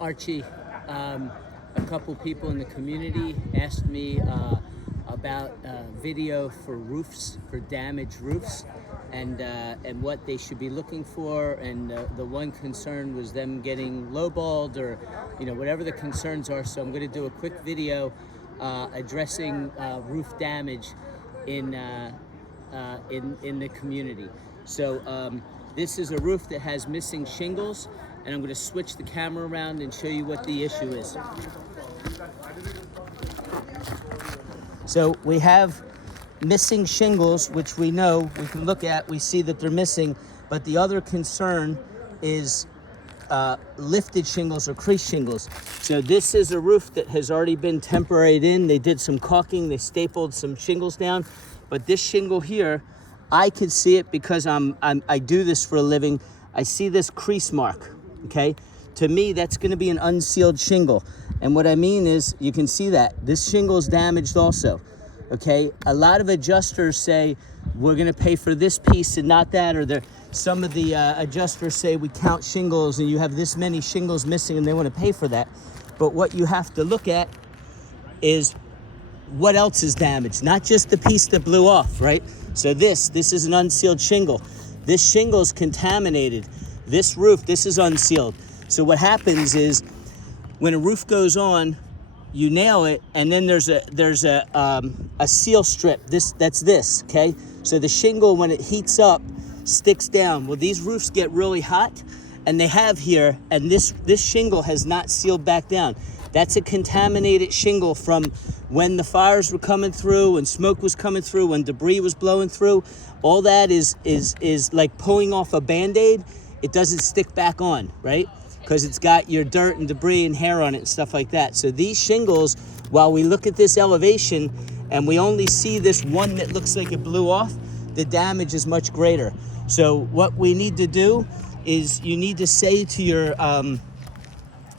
Archie, a couple people in the community asked me about video for roofs, for damaged roofs, and what they should be looking for. And the one concern was them getting lowballed, or whatever the concerns are. So I'm going to do a quick video addressing roof damage in the community. So this is a roof that has missing shingles, and I'm going to switch the camera around and show you what the issue is. So we have missing shingles, which we know, we can look at, we see that they're missing, but the other concern is lifted shingles or creased shingles. So this is a roof that has already been temporaried in. They did some caulking, they stapled some shingles down, but this shingle here, I could see it because I do this for a living. I see this crease mark, okay? To me, that's gonna be an unsealed shingle. And what I mean is, you can see that this shingle is damaged also, okay? A lot of adjusters say, we're gonna pay for this piece and not that, or some of the adjusters say we count shingles and you have this many shingles missing and they wanna pay for that. But what you have to look at is what else is damaged, not just the piece that blew off, right? So this is an unsealed shingle. This shingle is contaminated. This roof, this is unsealed. So what happens is, when a roof goes on, you nail it, and then there's a seal strip. That's this, okay? So the shingle, when it heats up, sticks down. Well, these roofs get really hot, and they have here, and this shingle has not sealed back down. That's a contaminated shingle from when the fires were coming through, when smoke was coming through, when debris was blowing through. All that is like pulling off a Band-Aid. It doesn't stick back on, right? Because it's got your dirt and debris and hair on it and stuff like that. So these shingles, while we look at this elevation and we only see this one that looks like it blew off, the damage is much greater. So what we need to do is, you need to say to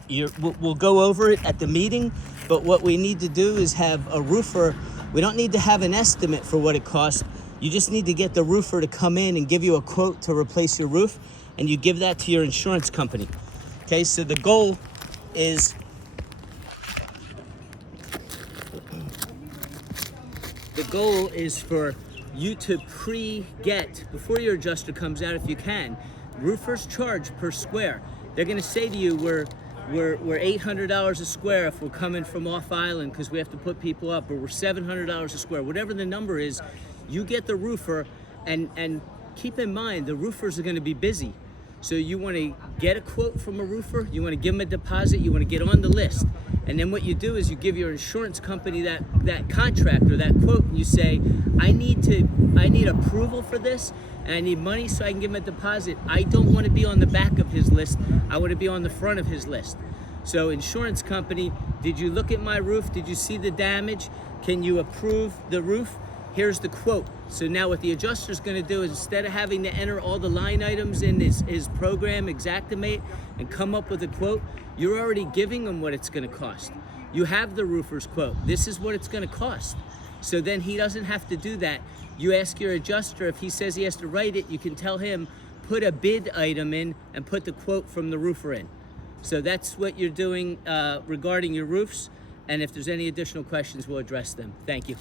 we'll go over it at the meeting, but what we need to do is have a roofer. We don't need to have an estimate for what it costs. You just need to get the roofer to come in and give you a quote to replace your roof, and you give that to your insurance company. Okay, so the goal is for you to pre-get, before your adjuster comes out, if you can. Roofers charge per square. They're gonna say to you, we're $800 a square if we're coming from off island because we have to put people up, or we're $700 a square, whatever the number is. You get the roofer, and keep in mind, the roofers are gonna be busy. So you want to get a quote from a roofer, you want to give them a deposit, you want to get on the list. And then what you do is you give your insurance company that contract or that quote, and you say, I need approval for this, and I need money so I can give him a deposit. I don't want to be on the back of his list, I want to be on the front of his list. So insurance company, did you look at my roof? Did you see the damage? Can you approve the roof? Here's the quote. So now what the adjuster's gonna do is, instead of having to enter all the line items in his program, Xactimate, and come up with a quote, you're already giving him what it's gonna cost. You have the roofer's quote. This is what it's gonna cost. So then he doesn't have to do that. You ask your adjuster, if he says he has to write it, you can tell him, put a bid item in and put the quote from the roofer in. So that's what you're doing regarding your roofs. And if there's any additional questions, we'll address them. Thank you.